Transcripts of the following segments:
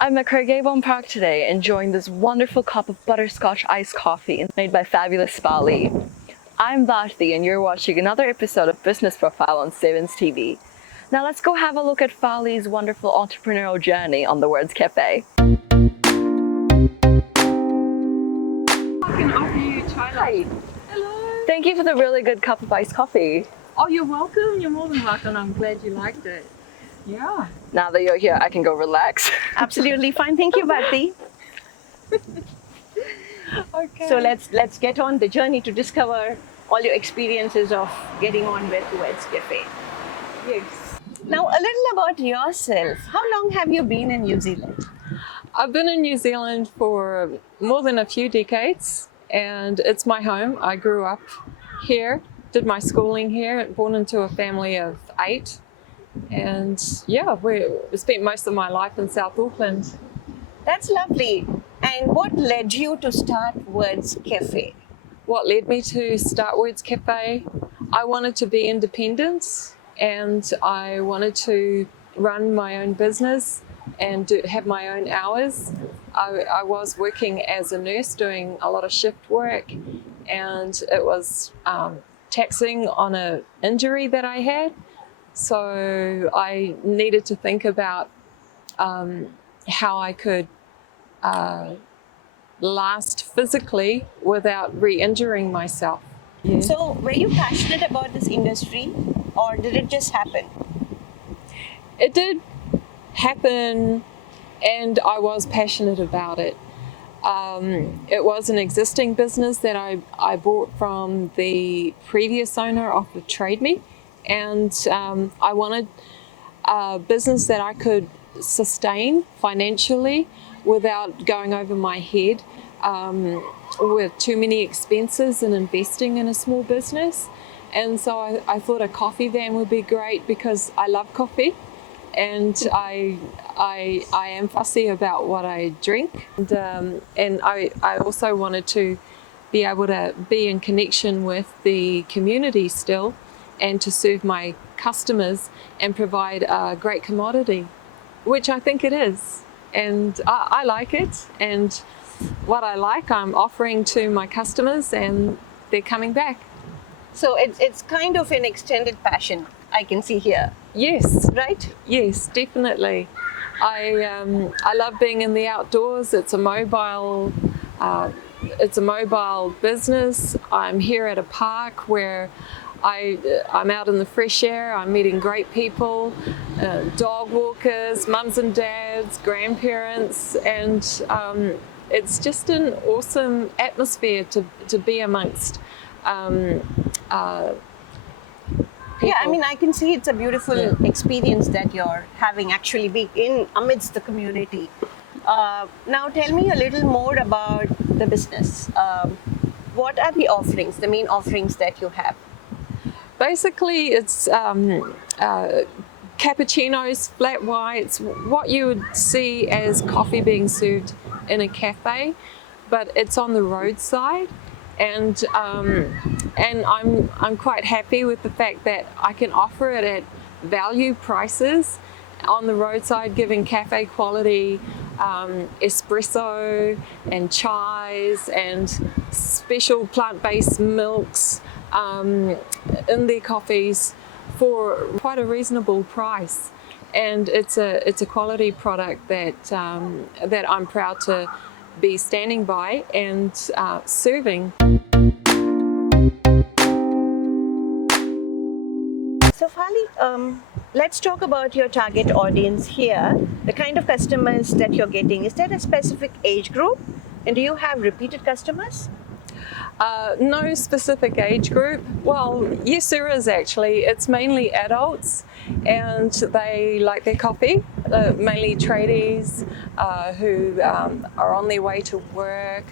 I'm at Craigavon Park today, enjoying this wonderful cup of butterscotch iced coffee made by fabulous Bali. I'm Bharati and you're watching another episode of Business Profile on Sevenz TV. Now let's go have a look at Bali's wonderful entrepreneurial journey on the Words Cafe. I can offer you chai latte. Hello. Thank you for the really good cup of iced coffee. Oh, you're welcome. You're more than welcome. I'm glad you liked it. Yeah. Now that you're here, I can go relax. Absolutely fine. Thank you, Bharati. Okay. So let's get on the journey to discover all your experiences of getting on with Words Cafe. Yes. Now, a little about yourself. How long have you been in New Zealand? I've been in New Zealand for more than a few decades, and it's my home. I grew up here, did my schooling here, born into a family of 8. And yeah, we spent most of my life in South Auckland. That's lovely. And what led you to start Words Cafe? What led me to start Words Cafe? I wanted to be independent and I wanted to run my own business and have my own hours. I was working as a nurse doing a lot of shift work, and it was taxing on an injury that I had. So I needed to think about how I could last physically without re-injuring myself. Yeah. So were you passionate about this industry, or did it just happen? It did happen, and I was passionate about it. It was an existing business that I bought from the previous owner of the Trade Me. And I wanted a business that I could sustain financially without going over my head with too many expenses and investing in a small business. And so I thought a coffee van would be great because I love coffee, and I am fussy about what I drink. And I also wanted to be able to be in connection with the community still, and to serve my customers and provide a great commodity, which I think it is. And I like it, and what I like I'm offering to my customers, and they're coming back. So it's kind of an extended passion I can see here. Yes. Right? Yes, definitely. I love being in the outdoors. It's a mobile business. I'm here at a park where I'm out in the fresh air. I'm meeting great people, dog walkers, mums and dads, grandparents, and it's just an awesome atmosphere to be amongst people. Yeah, I mean, I can see it's a beautiful experience that you're having, actually being in amidst the community. Now tell me a little more about the business. What are the offerings, the main offerings that you have? Basically, it's cappuccinos, flat whites, what you would see as coffee being served in a cafe, but it's on the roadside. And I'm quite happy with the fact that I can offer it at value prices on the roadside, giving cafe quality espresso and chais and special plant-based milks in their coffees for quite a reasonable price. And it's a quality product that I'm proud to be standing by and serving. So Fali, let's talk about your target audience here, the kind of customers that you're getting. Is there a specific age group, and do you have repeated customers? No specific age group. Well, yes, there is actually. It's mainly adults, and they like their coffee, mainly tradies who are on their way to work,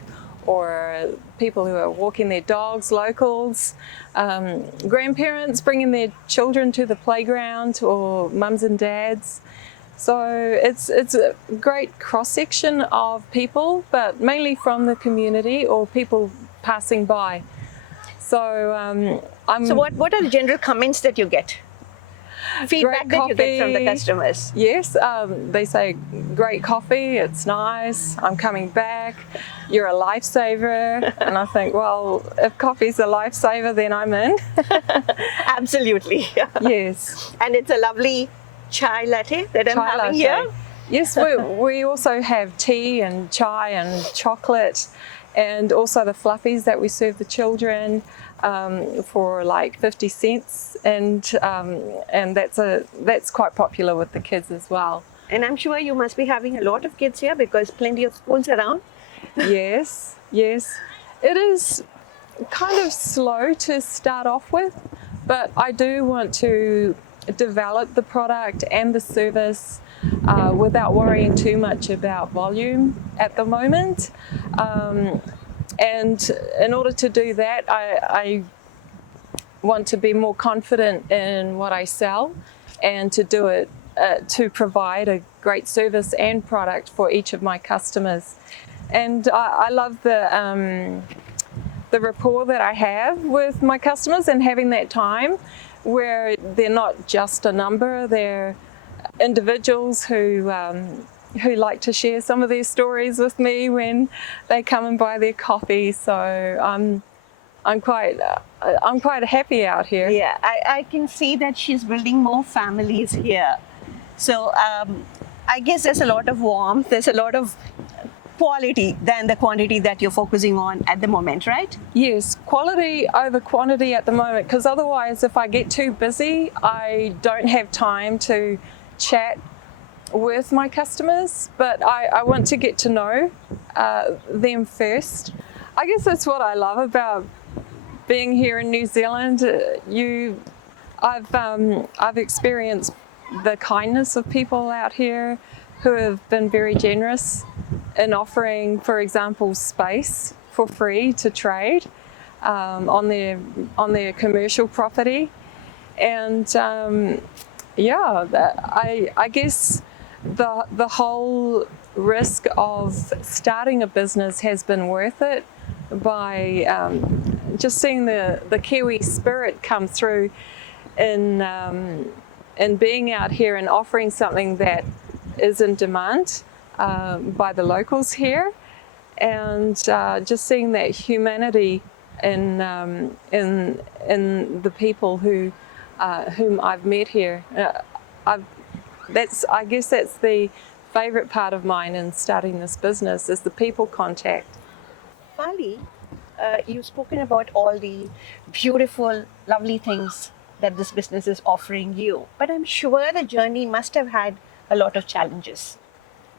or people who are walking their dogs, locals, grandparents bringing their children to the playground, or mums and dads. So it's a great cross-section of people, but mainly from the community or people passing by. So So what are the general comments that you get? feedback that you get from the customers? Yes, they say, great coffee, it's nice, I'm coming back, you're a lifesaver. And I think, well, if coffee's a lifesaver, then I'm in. Absolutely. Yes. And it's a lovely chai latte that I'm having latte. here. Yes, we also have tea and chai and chocolate, and also the fluffies that we serve the children for like 50 cents, and that's quite popular with the kids as well. And I'm sure you must be having a lot of kids here because plenty of schools around. Yes, yes. It is kind of slow to start off with, but I do want to develop the product and the service without worrying too much about volume at the moment. And in order to do that, I want to be more confident in what I sell and to do it, to provide a great service and product for each of my customers. And I love the rapport that I have with my customers and having that time where they're not just a number, they're individuals who like to share some of their stories with me when they come and buy their coffee. So I'm quite happy out here. Yeah, I can see that she's building more families here. So I guess there's a lot of warmth, there's a lot of quality than the quantity that you're focusing on at the moment, right? Yes, quality over quantity at the moment, because otherwise if I get too busy, I don't have time to chat with my customers, but I want to get to know them first. I guess that's what I love about being here in New Zealand. I've experienced the kindness of people out here who have been very generous in offering, for example, space for free to trade on their commercial property. And I guess the whole risk of starting a business has been worth it by just seeing the Kiwi spirit come through in being out here and offering something that is in demand by the locals here, and just seeing that humanity in the people whom I've met here. I guess that's the favorite part of mine in starting this business, is the people contact. Pali, you've spoken about all the beautiful, lovely things that this business is offering you, but I'm sure the journey must have had a lot of challenges.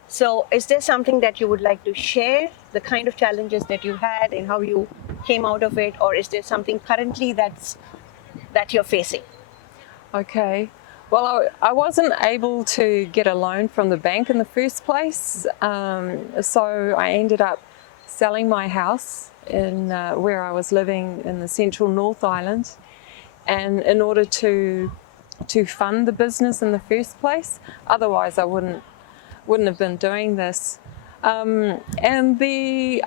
So is there something that you would like to share, the kind of challenges that you had and how you came out of it, or is there something currently that you're facing? Okay. Well, I wasn't able to get a loan from the bank in the first place, so I ended up selling my house in where I was living in the central North Island, and in order to fund the business in the first place. Otherwise, I wouldn't have been doing this. And the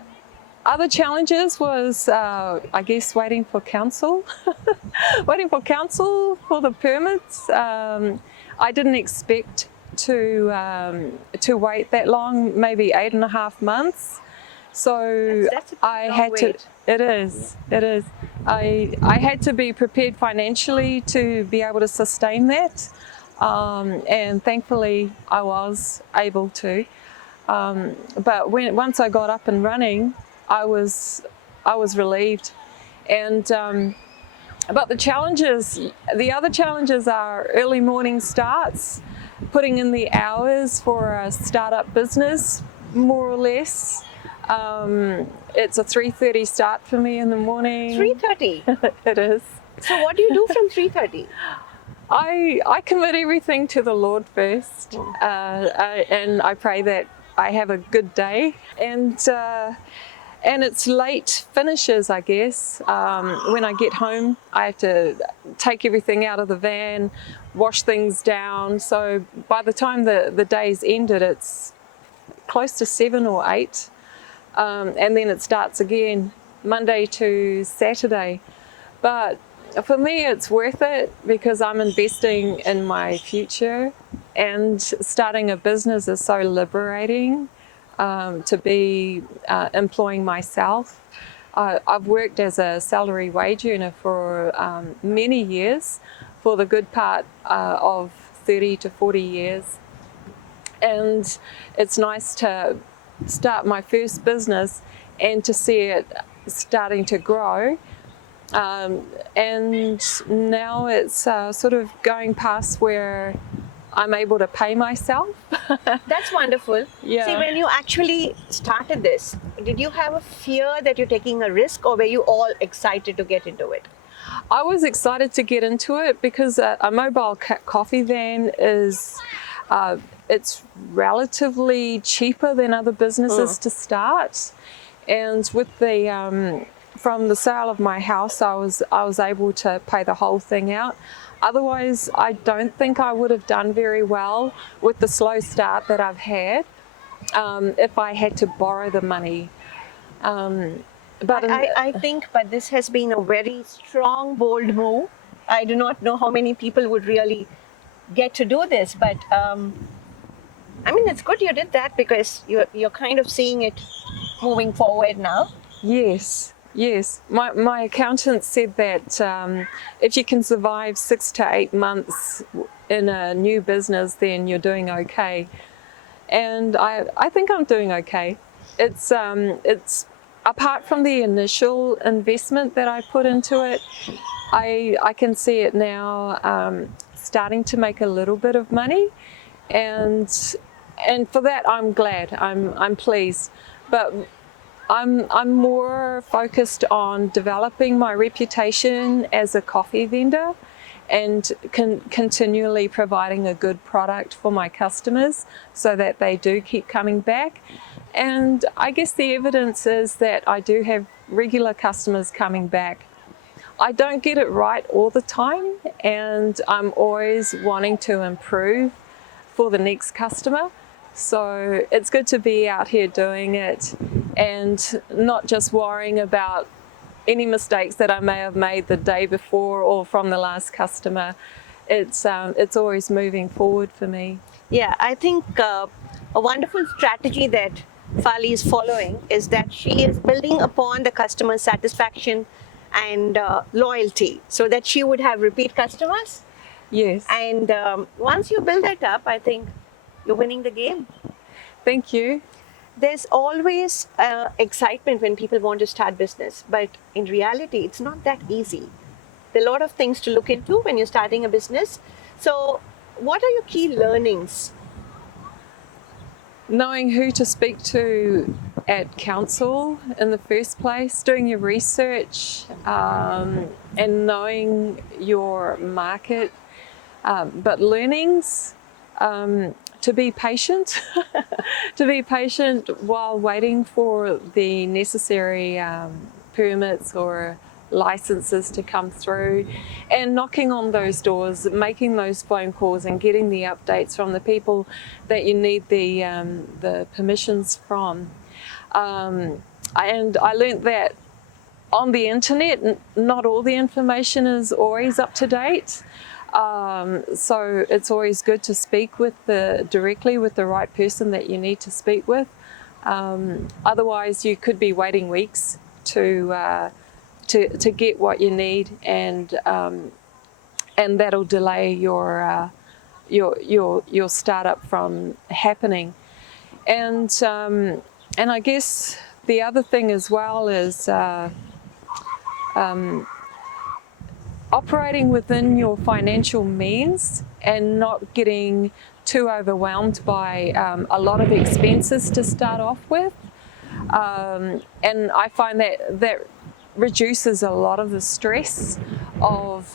other challenges was, I guess, waiting for council, waiting for council for the permits. I didn't expect to wait that long, maybe 8.5 months. So that's I had to. It is. I had to be prepared financially to be able to sustain that, and thankfully I was able to. But once I got up and running, I was relieved. And but the other challenges are early morning starts, putting in the hours for a startup business, more or less. It's a 3:30 start for me in the morning. 3:30? It is. So what do you do from 3:30? I commit everything to the Lord first, and I pray that I have a good day. And it's late finishes, I guess. When I get home, I have to take everything out of the van, wash things down. So by the time the day's ended, it's close to 7 or 8. And then it starts again Monday to Saturday. But For me, it's worth it because I'm investing in my future, and starting a business is so liberating. To be employing myself. I've worked as a salary wage earner for many years, for the good part of 30 to 40 years. And it's nice to start my first business and to see it starting to grow. And now it's sort of going past where I'm able to pay myself. That's wonderful. Yeah. See, when you actually started this, did you have a fear that you're taking a risk, or were you all excited to get into it? I was excited to get into it because a mobile coffee van is it's relatively cheaper than other businesses to start, and with the from the sale of my house, I was able to pay the whole thing out. Otherwise, I don't think I would have done very well with the slow start that I've had if I had to borrow the money. But I think, but this has been a very strong, bold move. I do not know how many people would really get to do this, but I mean, it's good you did that because you're kind of seeing it moving forward now. Yes. Yes, my accountant said that if you can survive 6 to 8 months in a new business, then you're doing okay. And I think I'm doing okay. It's apart from the initial investment that I put into it, I can see it now starting to make a little bit of money, and for that I'm glad. I'm pleased, but I'm more focused on developing my reputation as a coffee vendor and continually providing a good product for my customers so that they do keep coming back. And I guess the evidence is that I do have regular customers coming back. I don't get it right all the time, and I'm always wanting to improve for the next customer. So it's good to be out here doing it and not just worrying about any mistakes that I may have made the day before or from the last customer. It's always moving forward for me. Yeah, I think a wonderful strategy that Fali is following is that she is building upon the customer satisfaction and loyalty so that she would have repeat customers. Yes. And once you build that up, I think you're winning the game. Thank you. There's always excitement when people want to start business, but in reality, it's not that easy. There are a lot of things to look into when you're starting a business. So, what are your key learnings? Knowing who to speak to at council in the first place, doing your research, and knowing your market, but learnings. To be patient, to be patient while waiting for the necessary permits or licenses to come through, and knocking on those doors, making those phone calls and getting the updates from the people that you need the permissions from. And I learnt that on the internet, not all the information is always up to date. So it's always good to speak directly with the right person that you need to speak with. Otherwise, you could be waiting weeks to get what you need, and that'll delay your startup from happening. And I guess the other thing as well is operating within your financial means and not getting too overwhelmed by a lot of expenses to start off with. And I find that reduces a lot of the stress of,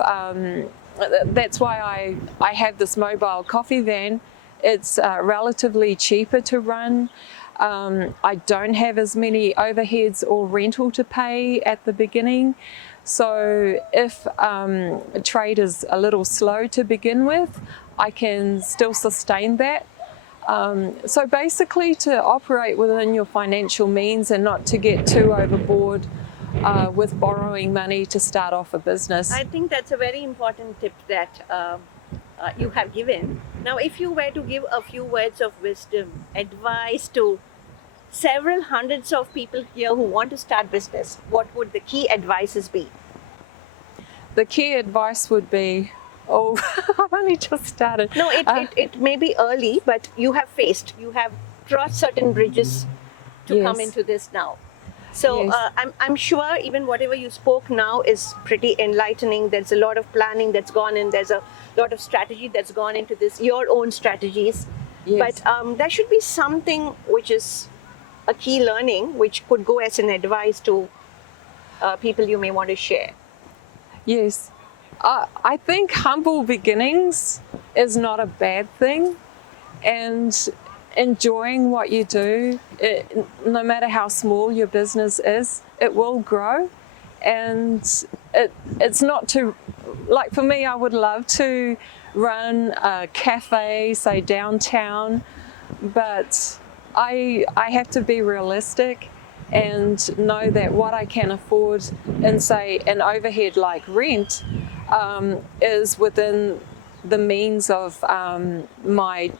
that's why I have this mobile coffee van. It's relatively cheaper to run. I don't have as many overheads or rental to pay at the beginning. So if trade is a little slow to begin with, I can still sustain that. So basically, to operate within your financial means and not to get too overboard with borrowing money to start off a business. I think that's a very important tip that you have given. Now, if you were to give a few words of wisdom, advice to several hundreds of people here who want to start business, what would the key advices be? The key advice would be, oh, I've only just started. No, it may be early, but you have crossed certain bridges to come Yes. into this now. So Yes. I'm sure even whatever you spoke now is pretty enlightening. There's a lot of planning that's gone in. There's a lot of strategy that's gone into this, your own strategies. Yes. But there should be something which is a key learning, which could go as an advice to people you may want to share. Yes. I think humble beginnings is not a bad thing, and enjoying what you do, no matter how small your business is, it will grow. And it's not too, like for me, I would love to run a cafe, say downtown, but I have to be realistic and know that what I can afford in, say, an overhead like rent is within the means of my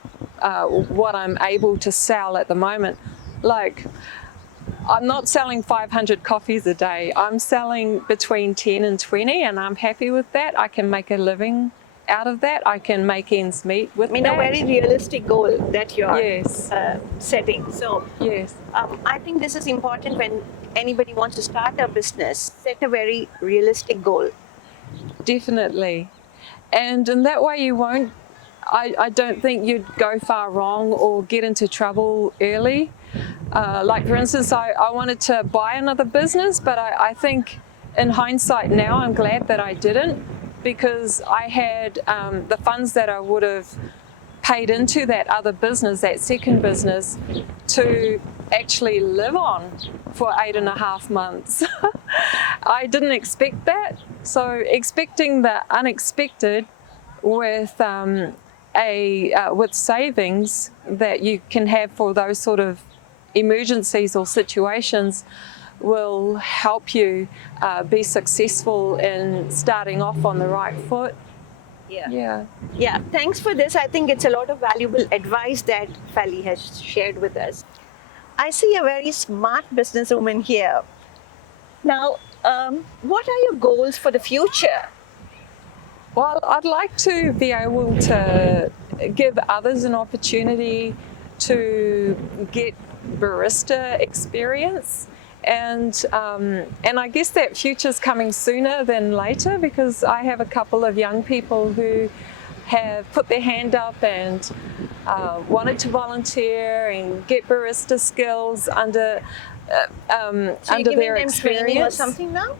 what I'm able to sell at the moment. Like, I'm not selling 500 coffees a day. I'm selling between 10 and 20, and I'm happy with that. I can make a living out of that. I can make ends meet with I mean, that. a very realistic goal that you're Yes. setting. So Yes. I think this is important when anybody wants to start a business, set a very realistic goal. Definitely. And in that way you won't, I don't think you'd go far wrong or get into trouble early. Like for instance, I wanted to buy another business, but I think in hindsight now I'm glad that I didn't, because I had the funds that I would have paid into that other business, that second business, to actually live on for 8.5 months. I didn't expect that. So expecting the unexpected with with savings that you can have for those sort of emergencies or situations will help you be successful in starting off on the right foot. Yeah. Yeah. Thanks for this. I think it's a lot of valuable advice that Fali has shared with us. I see a very smart businesswoman here. Now, what are your goals for the future? Well, I'd like to be able to give others an opportunity to get barista experience, and I guess that future's coming sooner than later, because I have a couple of young people who have put their hand up and wanted to volunteer and get barista skills under So under you're their giving them training or experience. something now?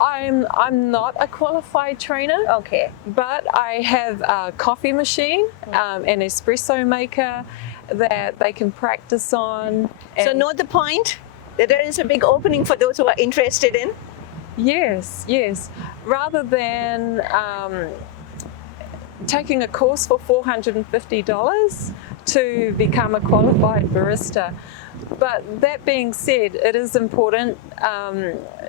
I'm not a qualified trainer. Okay. But I have a coffee machine, an espresso maker that they can practice on. So and- note the point that there is a big opening for those who are interested in. Yes, yes. Rather than taking a course for $450 to become a qualified barista. But that being said, it is important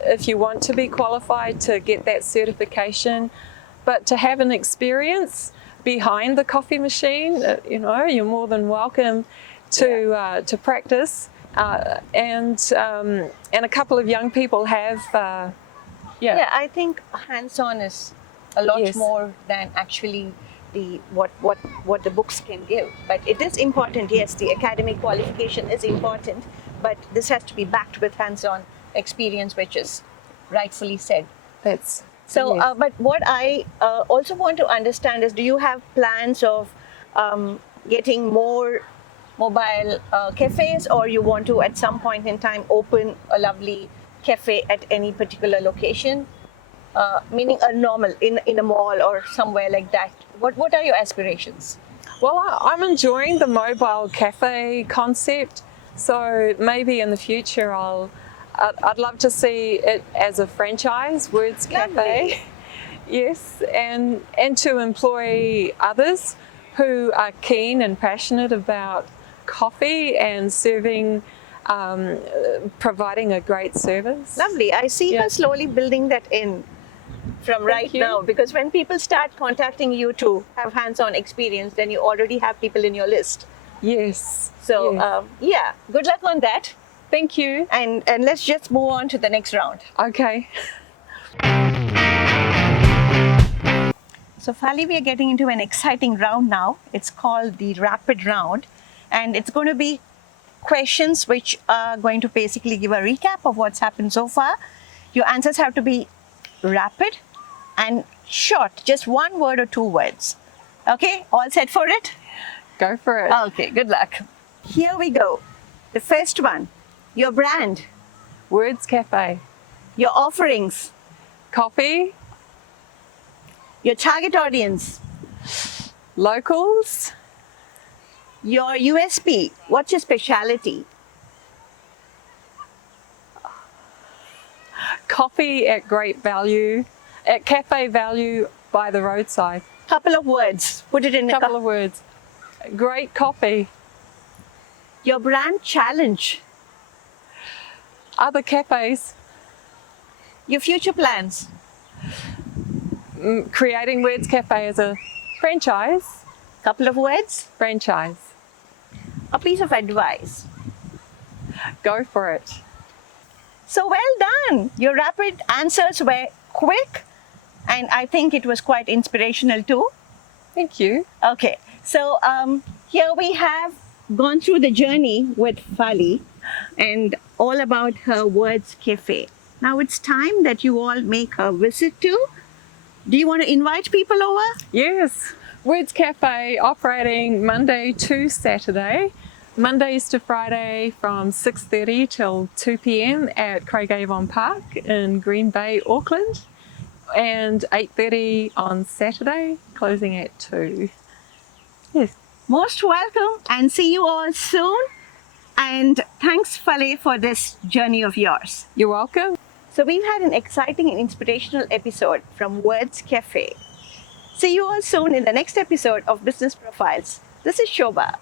if you want to be qualified to get that certification, but to have an experience behind the coffee machine, you're more than welcome to practice. And a couple of young people have, Yeah, I think hands-on is a lot Yes. more than actually what the books can give. But it is important, yes, the academic qualification is important, but this has to be backed with hands-on experience, which is rightfully said. that's So, yes. but what I also want to understand is, do you have plans of getting more mobile cafes, or you want to at some point in time open a lovely cafe at any particular location? Meaning a normal, in a mall or somewhere like that. What are your aspirations? Well, I'm enjoying the mobile cafe concept, so maybe in the future I'd love to see it as a franchise, Words Cafe. Lovely. Yes, and to employ others who are keen and passionate about coffee and serving providing a great service. Lovely. I see her slowly building that in from right you. now, because when people start contacting you to have hands-on experience, then you already have people in your list. Yes. So yes. good luck on that. Thank you. And let's just move on to the next round. Okay. So Fali, we are getting into an exciting round now. It's called the rapid round, and it's going to be questions which are going to basically give a recap of what's happened so far. Your answers have to be rapid and short, just one word or two words. Okay, all set for it? Go for it. Okay, good luck. Here we go. The first one, your brand, Words Cafe. your offerings, Coffee. your target audience, Locals. your USP. What's your speciality? Coffee at great value. At cafe value by the roadside. Couple of words. Put it in a Couple of words. Great coffee. Your brand challenge, Other cafes. your future plans, Creating Words Cafe as a franchise. couple of words, Franchise. a piece of advice. Go for it. So well done. Your rapid answers were quick, and I think it was quite inspirational too. Thank you. Okay, so here we have gone through the journey with Fali and all about her Words Cafe. Now it's time that you all make a visit to. Do you want to invite people over? Yes. Words Cafe operating Monday to Saturday. Mondays to Friday from 6:30 till 2 p.m. at Craigavon Park in Green Bay, Auckland. And 8:30 on Saturday, closing at 2. Yes. Most welcome, and see you all soon. And thanks, Fali, for this journey of yours. You're welcome. So we've had an exciting and inspirational episode from Words Cafe. See you all soon in the next episode of Business Profiles. This is Shobha.